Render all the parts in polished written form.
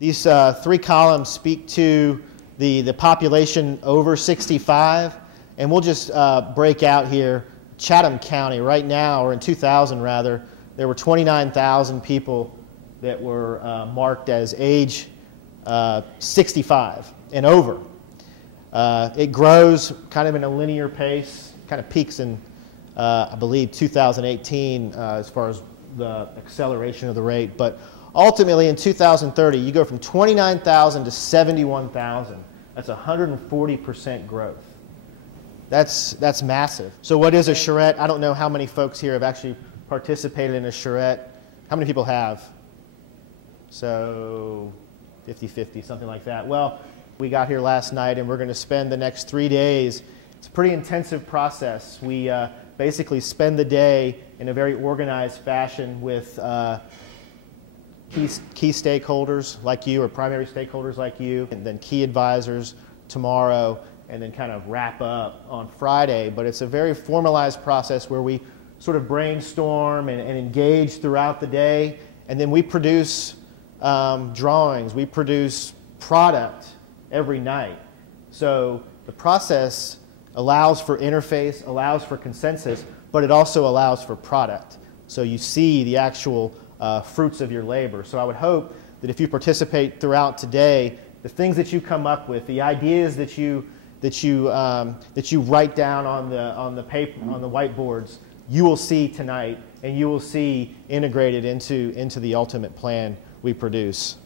These three columns speak to the population over 65, and we'll just break out here Chatham County. Right now, or in 2000 rather, there were 29,000 people that were marked as age 65 and over. It grows kind of in a linear pace, kind of peaks in, I believe, 2018 as far as the acceleration of the rate. But ultimately, in 2030, you go from 29,000 to 71,000. That's 140% growth. That's massive. So what is a charrette? I don't know how many folks here have actually participated in a charrette. How many people have? So 50-50, something like that. Well, we got here last night, and we're going to spend the next 3 days. It's a pretty intensive process. We basically spend the day in a very organized fashion with key stakeholders like you, or primary stakeholders like you, and then key advisors tomorrow, and then kind of wrap up on Friday. But it's a very formalized process where we sort of brainstorm and engage throughout the day, and then we produce drawings, we produce product every night. So the process allows for interface, allows for consensus, but it also allows for product. So you see the actual fruits of your labor. So I would hope that if you participate throughout today, the things that you come up with, the ideas that you write down on the paper, on the whiteboards, you will see tonight, and you will see integrated into the ultimate plan we produce.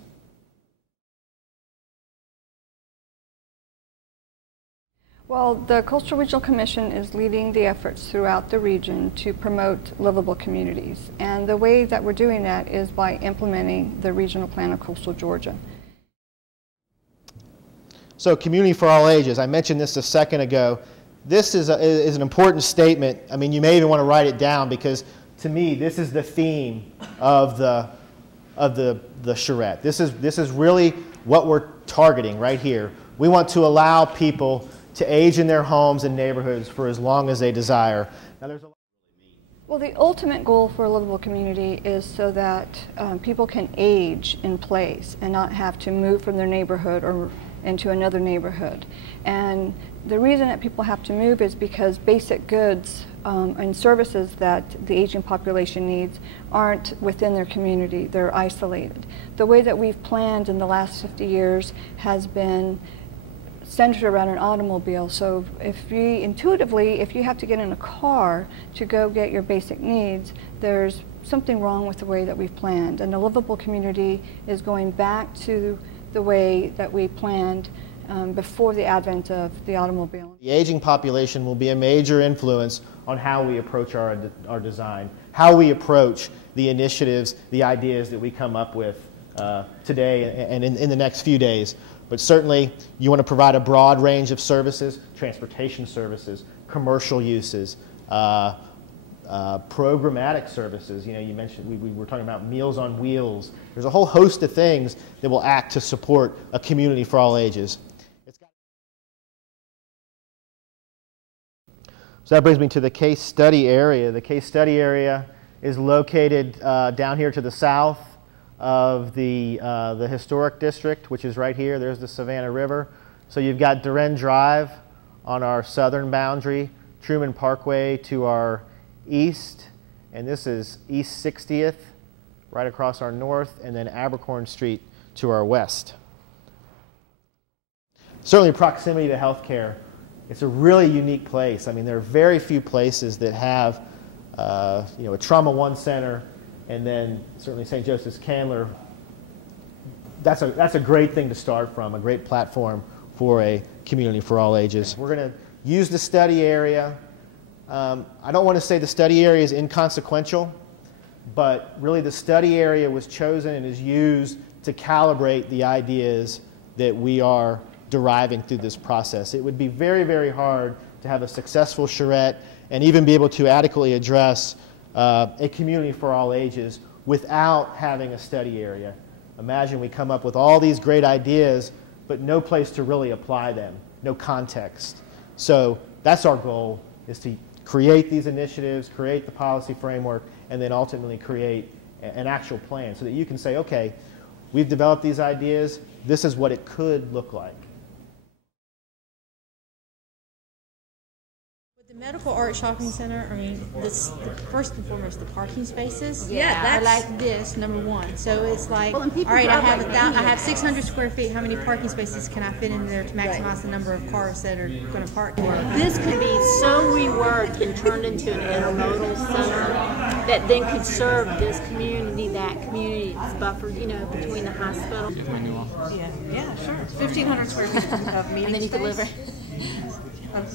Well, the Coastal Regional Commission is leading the efforts throughout the region to promote livable communities. And the way that we're doing that is by implementing the Regional Plan of Coastal Georgia. So, community for all ages. I mentioned this a second ago. This is an important statement. I mean, you may even want to write it down, because to me, this is the theme of the charrette. This is really what we're targeting right here. We want to allow people to age in their homes and neighborhoods for as long as they desire. Now, there's a lot. Well, the ultimate goal for a livable community is so that people can age in place and not have to move from their neighborhood or into another neighborhood. And the reason that people have to move is because basic goods and services that the aging population needs aren't within their community. They're isolated. The way that we've planned in the last 50 years has been centered around an automobile. So if you have to get in a car to go get your basic needs, there's something wrong with the way that we've planned. And the livable community is going back to the way that we planned before the advent of the automobile. The aging population will be a major influence on how we approach our design, how we approach the initiatives, the ideas that we come up with today and in the next few days. But certainly, you want to provide a broad range of services, transportation services, commercial uses, programmatic services. You know, you mentioned, we were talking about Meals on Wheels. There's a whole host of things that will act to support a community for all ages. So that brings me to the case study area. The case study area is located down here to the south of the historic district, which is right here. There's the Savannah River. So you've got Duren Drive on our southern boundary, Truman Parkway to our east, and this is East 60th right across our north, and then Abercorn Street to our west. Certainly proximity to healthcare. It's a really unique place. I mean, there are very few places that have you know, a Trauma One center, and then certainly St. Joseph's Candler. That's a great thing to start from, a great platform for a community for all ages. We're going to use the study area. I don't want to say the study area is inconsequential, but really the study area was chosen and is used to calibrate the ideas that we are deriving through this process. It would be very, very hard to have a successful charrette and even be able to adequately address a community for all ages without having a study area. Imagine we come up with all these great ideas, but no place to really apply them, no context. So that's our goal, is to create these initiatives, create the policy framework, and then ultimately create an actual plan so that you can say, okay, we've developed these ideas, this is what it could look like. The Medical Art Shopping Center, I mean, first and foremost, the parking spaces. Yeah, I like this, number one. So it's like, well, all right, I have 600 square feet. How many parking spaces can I fit in there to maximize the number of cars that are going to park? This could be so reworked and turned into an intermodal center that then could serve this community, that community. It's buffered, you know, between the hospital. Yeah, sure. 1,500 square feet of meeting And then you could live space.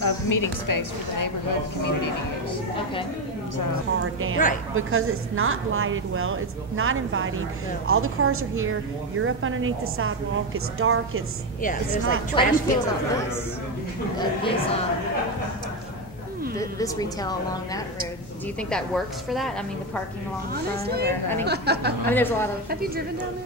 Of meeting space for the neighborhood community to use. Okay. So hard down. Right. Because it's not lighted well, it's not inviting. All the cars are here, you're up underneath the sidewalk, it's dark, it's There's not like What do trash you feel cans. about this? This retail along that road. Do you think that works for that? I mean, the parking along the front. I mean, there's a lot of. Have you driven down there?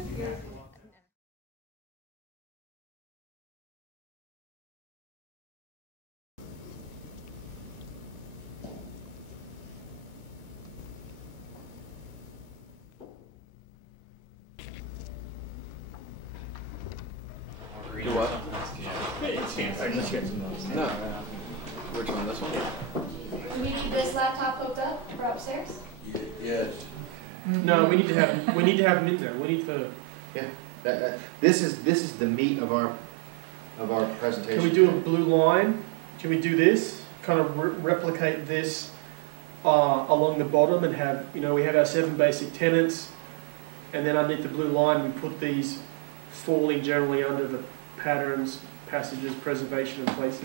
Do what? No. Which one? This one? Do you need this laptop hooked up for upstairs? Yes. No, we need to have them in there. We need to. Yeah, this is the meat of our presentation. Can we do a blue line? Can we do this? Kind of replicate this along the bottom and have, you know, we have our 7 basic tenets, and then underneath the blue line we put these falling generally under the patterns, passages, preservation, and places.